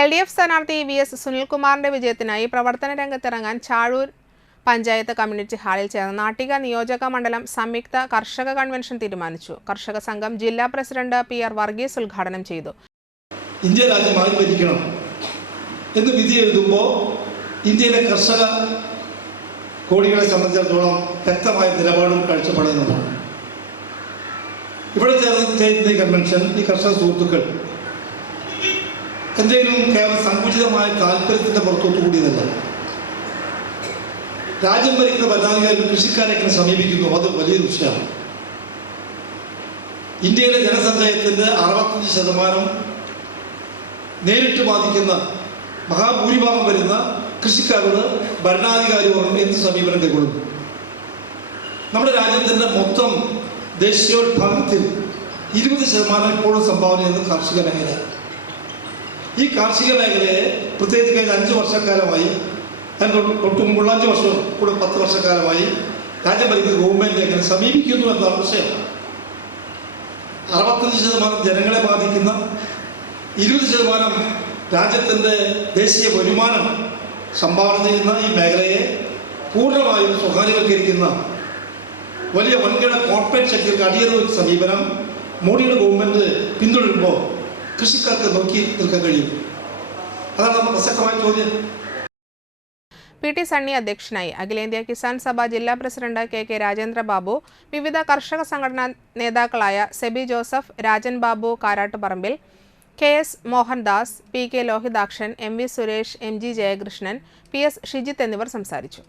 L D F സ്ഥാനാർത്ഥി V S സുനിൽകുമാറിന്റെ വിജയത്തിനായി പ്രവർത്തന രംഗത്തിറങ്ങാൻ ചാഴൂർ പഞ്ചായത്ത് കമ്മ്യൂണിറ്റി ഹാളിൽ ചേർന്ന നാട്ടിക നിയോജക മണ്ഡലം സംയുക്ത കർഷക കൺവെൻഷൻ തീരുമാനിച്ചു. കർഷക സംഘം ജില്ലാ പ്രസിഡന്റ് പി ആർ വർഗീസ് ഉദ്ഘാടനം ചെയ്തു. ഇന്ത്യ രാജ്യം ഭരിക്കണം എന്ന് വിധി എഴുതുമ്പോൾ ഇന്ത്യയിലെ കർഷക കോടികളെ സംബന്ധിച്ചിടത്തോളം വ്യക്തമായ നിലപാടും ഇവിടെ ചേർന്ന ഈ കൺവെൻഷൻ ഈ കർഷക സുഹൃത്തുക്കൾ എന്തെങ്കിലും കേവലം സങ്കുചിതമായ താല്പര്യത്തിന്റെ പുറത്തോട്ട് കൂടിയതല്ല. രാജ്യം ഭരിക്കുന്ന ഭരണാധികാരികൾ കൃഷിക്കാരെ എങ്ങനെ സമീപിക്കുന്നു. അത് വലിയൊരു വിഷയമാണ്. ഇന്ത്യയിലെ ജനസഞ്ചയത്തിന്റെ അറുപത്തഞ്ച് ശതമാനം നേരിട്ട് ബാധിക്കുന്ന മഹാഭൂരിഭാഗം വരുന്ന കൃഷിക്കാരോട് ഭരണാധികാരി എന്ത് സമീപനം കൈക്കൊള്ളുന്നു നമ്മുടെ രാജ്യത്തിന്റെ മൊത്തം ദേശീയോത്പാദനത്തിൽ ഇരുപത് ശതമാനം ഇപ്പോഴും സംഭാവന ചെയ്യുന്നത് കാർഷിക മേഖല ഈ കാർഷിക മേഖലയെ പ്രത്യേകിച്ച് കഴിഞ്ഞ അഞ്ച് വർഷക്കാലമായി അതിന്റെ തൊട്ട് മുമ്പുള്ള അഞ്ച് വർഷം കൂടെ പത്ത് വർഷക്കാലമായി രാജ്യം ഗവൺമെന്റ് എങ്ങനെ സമീപിക്കുന്നു എന്നാണ് വിഷയം. അറുപത്തഞ്ച് ശതമാനം ജനങ്ങളെ ബാധിക്കുന്ന ഇരുപത് ശതമാനം രാജ്യത്തിന്റെ ദേശീയ വരുമാനം സംഭാവന ചെയ്യുന്ന ഈ മേഖലയെ പൂർണമായും സ്വകാര്യവൽക്കരിക്കുന്ന വലിയ വൻകിട കോർപ്പറേറ്റ് ശക്തികൾക്ക് അടിയറ സമീപനം മോഡിയുടെ ഗവൺമെന്റ് പിന്തുടരുമ്പോൾ കൃഷിക്കാർക്ക് നോക്കി നിൽക്കാൻ കഴിയും. അതാണ് നമ്മുടെ പ്രസക്തമായ ചോദ്യം. പി ടി സണ്ണി അധ്യക്ഷനായി അഖിലേന്ത്യാ കിസാൻ സഭ ജില്ലാ president K K Rajendra Babu വിവിധ കർഷക സംഘടനാ നേതാക്കളായ Seby Joseph Rajan Babu Karattuparambil K S Mohandas P K Lohithakshan M V Suresh M G Jayakrishnan P S Shijith എന്നിവർ സംസാരിച്ചു.